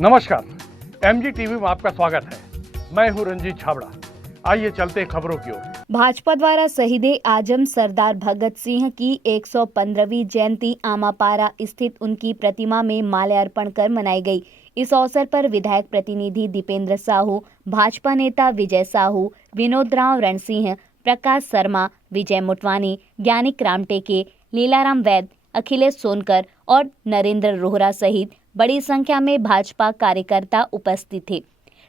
नमस्कार, MG TV में आपका स्वागत है। मैं हूं रंजीत छाबड़ा। आइए चलते खबरों की ओर। भाजपा द्वारा शहीदे आजम सरदार भगत सिंह की 115वीं जयंती आमापारा स्थित उनकी प्रतिमा में माल्यार्पण कर मनाई गई। इस अवसर पर विधायक प्रतिनिधि दीपेंद्र साहू, भाजपा नेता विजय साहू, विनोद राव रणसिंह, प्रकाश शर्मा, विजय मोटवानी, ज्ञानिक रामटेके, लीलाराम वैद, अखिलेश सोनकर और नरेंद्र रोहरा सहित बड़ी संख्या में भाजपा कार्यकर्ता उपस्थित थे।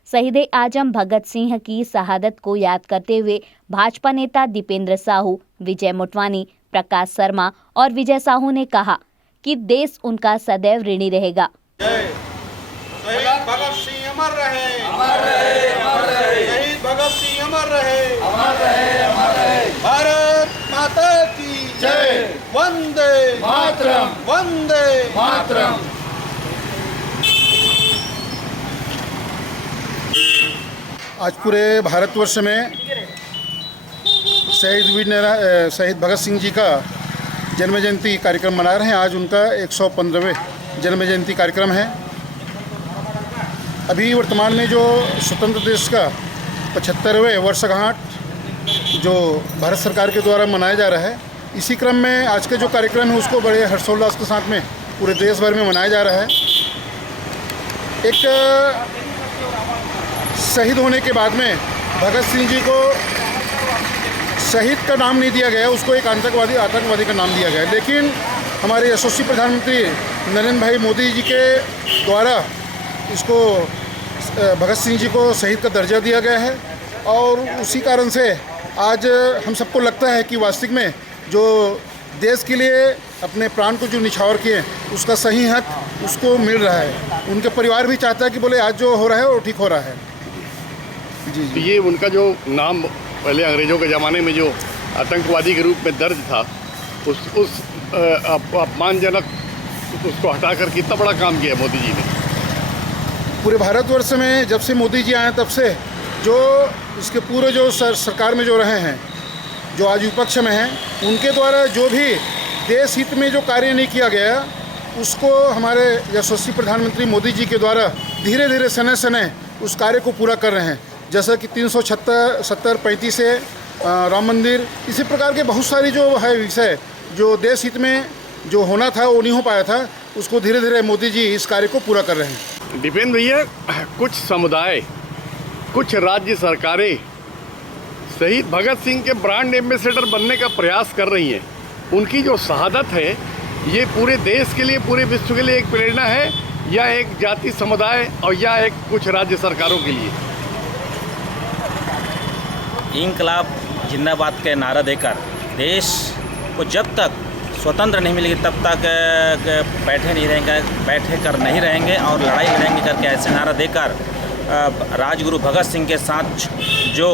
शहीद आजम भगत सिंह की शहादत को याद करते हुए भाजपा नेता दीपेंद्र साहू, विजय मोटवानी, प्रकाश शर्मा और विजय साहू ने कहा कि देश उनका सदैव ऋणी रहेगा। शहीद भगत सिंह अमर रहे, अमर रहे, अमर रहे। शहीद भगत सिंह अमर रहे, अमर रहे, अमर रहे। भारत माता की जय। वंदे मातरम, वंदे मातरम। आज पूरे भारतवर्ष में शहीद भगत सिंह जी का जन्म जयंती कार्यक्रम मना रहे हैं। आज उनका 115वें जन्म जयंती कार्यक्रम है। अभी वर्तमान में जो स्वतंत्र देश का 75वें वर्षगांठ जो भारत सरकार के द्वारा मनाया जा रहा है, इसी क्रम में आज का जो कार्यक्रम है उसको बड़े हर्षोल्लास के साथ में पूरे देश भर में मनाया जा रहा है। एक शहीद होने के बाद में भगत सिंह जी को शहीद का नाम नहीं दिया गया, उसको एक आतंकवादी का नाम दिया गया। लेकिन हमारे यशस्वी प्रधानमंत्री नरेंद्र भाई मोदी जी के द्वारा इसको भगत सिंह जी को शहीद का दर्जा दिया गया है और उसी कारण से आज हम सबको लगता है कि वास्तविक में जो देश के लिए अपने प्राण को जो निछावर किए उसका सही हक उसको मिल रहा है। उनके परिवार भी चाहता है कि बोले आज जो हो रहा है वो ठीक हो रहा है। जी जी। ये उनका जो नाम पहले अंग्रेज़ों के ज़माने में जो आतंकवादी के रूप में दर्ज था, उस अपमानजनक उसको हटाकर कितना बड़ा काम किया मोदी जी ने। पूरे भारतवर्ष में जब से मोदी जी आए तब से जो इसके पूरे जो सरकार में जो रहे हैं, जो आज विपक्ष में हैं, उनके द्वारा जो भी देश हित में जो कार्य नहीं किया गया उसको हमारे यशस्वी प्रधानमंत्री मोदी जी के द्वारा धीरे धीरे सने सने उस कार्य को पूरा कर रहे हैं। जैसा कि 370-35 से राम मंदिर, इसी प्रकार के बहुत सारी जो है विषय जो देश हित में जो होना था वो नहीं हो पाया था, उसको धीरे धीरे मोदी जी इस कार्य को पूरा कर रहे हैं। दीपेंद्र भैया, कुछ समुदाय, कुछ राज्य सरकारें शहीद भगत सिंह के ब्रांड एम्बेसडर बनने का प्रयास कर रही हैं। उनकी जो शहादत है ये पूरे देश के लिए, पूरे विश्व के लिए एक प्रेरणा है या एक जाति समुदाय और या एक कुछ राज्य सरकारों के लिए? इंकलाब जिंदाबाद के नारा देकर देश को जब तक स्वतंत्र नहीं मिलेगी तब तक बैठे कर नहीं रहेंगे और लड़ाई लड़ेंगे करके ऐसे नारा देकर राजगुरु भगत सिंह के साथ जो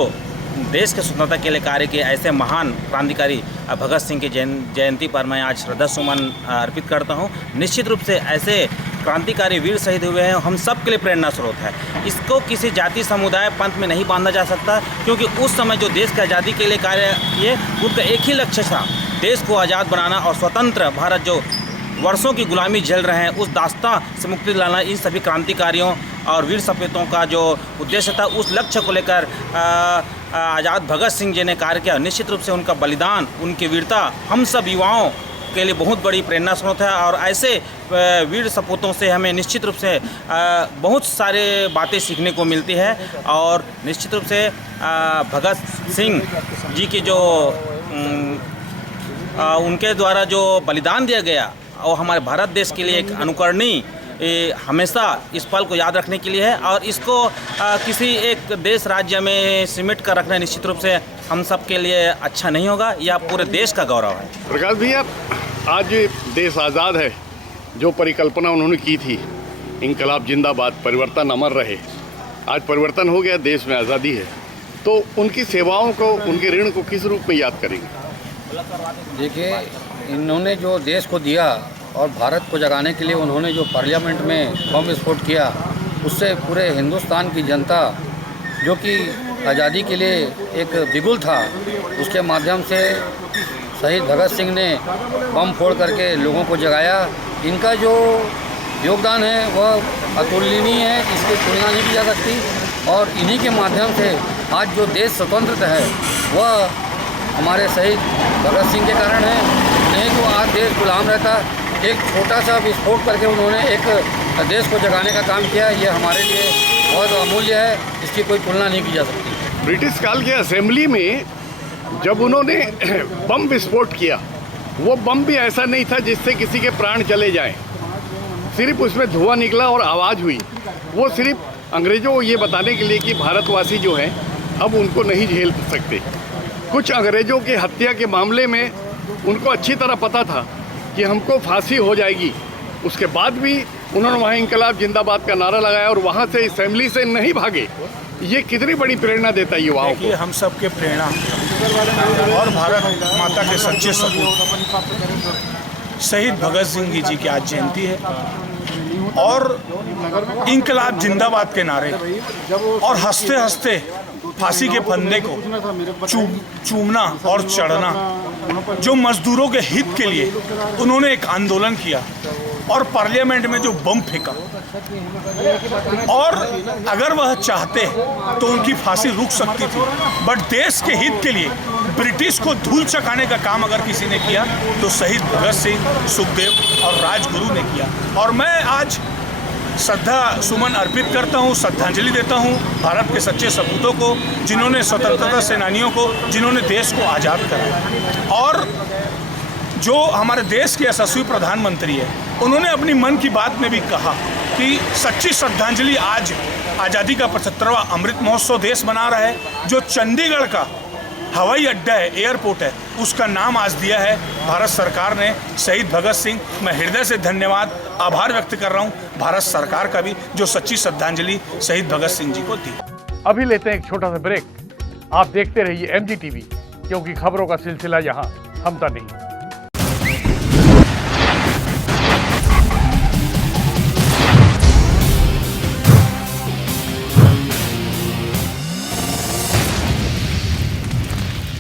देश के स्वतंत्रता के लिए कार्य किए ऐसे महान क्रांतिकारी भगत सिंह की जयंती पर मैं आज श्रद्धा सुमन अर्पित करता हूं। निश्चित रूप से ऐसे क्रांतिकारी वीर शहीद हुए हैं, हम सब के लिए प्रेरणा स्रोत है। इसको किसी जाति समुदाय पंथ में नहीं बांधा जा सकता, क्योंकि उस समय जो देश की आज़ादी के लिए कार्य किए उनका एक ही लक्ष्य था, देश को आज़ाद बनाना और स्वतंत्र भारत जो वर्षों की गुलामी झेल रहे हैं उस दास्तां से मुक्ति दिलाना। इन सभी क्रांतिकारियों और वीर सपूतों का जो उद्देश्य था, उस लक्ष्य को लेकर आज़ाद भगत सिंह जी ने कार्य किया। निश्चित रूप से उनका बलिदान, उनकी वीरता हम सब युवाओं के लिए बहुत बड़ी प्रेरणा स्रोत है और ऐसे वीर सपूतों से हमें निश्चित रूप से बहुत सारे बातें सीखने को मिलती है। और निश्चित रूप से भगत सिंह जी की जो उनके द्वारा जो बलिदान दिया गया और हमारे भारत देश के लिए एक अनुकरणीय हमेशा इस पल को याद रखने के लिए है और इसको किसी एक देश राज्य में सिमट कर रखना निश्चित रूप से हम सब के लिए अच्छा नहीं होगा, यह पूरे देश का गौरव है। प्रकाश भैया, आज देश आज़ाद है, जो परिकल्पना उन्होंने की थी इंकलाब जिंदाबाद, परिवर्तन अमर रहे, आज परिवर्तन हो गया, देश में आज़ादी है, तो उनकी सेवाओं को, उनके ऋण को किस रूप में याद करेंगे? देखिए, इन्होंने जो देश को दिया और भारत को जगाने के लिए उन्होंने जो पार्लियामेंट में बम विस्फोट किया, उससे पूरे हिंदुस्तान की जनता जो कि आज़ादी के लिए एक बिगुल था, उसके माध्यम से शहीद भगत सिंह ने बम फोड़ करके लोगों को जगाया। इनका जो योगदान है वह अतुलनीय है, इसकी तुलना नहीं की जा सकती। और इन्हीं के माध्यम से आज जो देश स्वतंत्र है वह हमारे शहीद भगत सिंह के कारण है। नहीं तो आज देश गुलाम रहता। एक छोटा सा विस्फोट करके उन्होंने एक देश को जगाने का काम किया। ये हमारे लिए बहुत अमूल्य है, इसकी कोई तुलना नहीं की जा सकती। ब्रिटिश काल के असेंबली में जब उन्होंने बम विस्फोट किया, वो बम भी ऐसा नहीं था जिससे किसी के प्राण चले जाएं। सिर्फ उसमें धुआं निकला और आवाज़ हुई। वो सिर्फ अंग्रेज़ों को ये बताने के लिए कि भारतवासी जो हैं अब उनको नहीं झेल सकते। कुछ अंग्रेज़ों की हत्या के मामले में उनको अच्छी तरह पता था कि हमको फांसी हो जाएगी। उसके बाद भी उन्होंने वहाँ इंकलाब जिंदाबाद का नारा लगाया और वहाँ से असेंबली से नहीं भागे। ये कितनी बड़ी प्रेरणा देता है युवाओं को। ये हम सब के प्रेरणा और भारत माता के सच्चे सपूत शहीद भगत सिंह जी की आज जयंती है और इंकलाब जिंदाबाद के नारे और हंसते हंसते फांसी के फंदे को चूमना और चढ़ना, जो मजदूरों के हित के लिए उन्होंने एक आंदोलन किया और पार्लियामेंट में जो बम फेंका, और अगर वह चाहते तो उनकी फांसी रुक सकती थी, बट देश के हित के लिए ब्रिटिश को धूल चकाने का काम अगर किसी ने किया तो शहीद भगत सिंह, सुखदेव और राजगुरु ने किया। और मैं आज श्रद्धा सुमन अर्पित करता हूँ, श्रद्धांजलि देता हूँ भारत के सच्चे सपूतों को, जिन्होंने स्वतंत्रता सेनानियों को, जिन्होंने देश को आज़ाद कराया। और जो हमारे देश के यशस्वी प्रधानमंत्री है, उन्होंने अपनी मन की बात में भी कहा कि सच्ची श्रद्धांजलि आज आज़ादी का 75वां अमृत महोत्सव देश मना रहा है। जो चंडीगढ़ का हवाई अड्डा है, एयरपोर्ट है, उसका नाम आज दिया है भारत सरकार ने शहीद भगत सिंह। मैं हृदय से धन्यवाद, आभार व्यक्त कर रहा हूँ भारत सरकार का भी, जो सच्ची श्रद्धांजलि शहीद भगत सिंह जी को दी। अभी लेते हैं एक छोटा सा ब्रेक। आप देखते रहिए MG TV, क्योंकि खबरों का सिलसिला यहाँ थमता नहीं।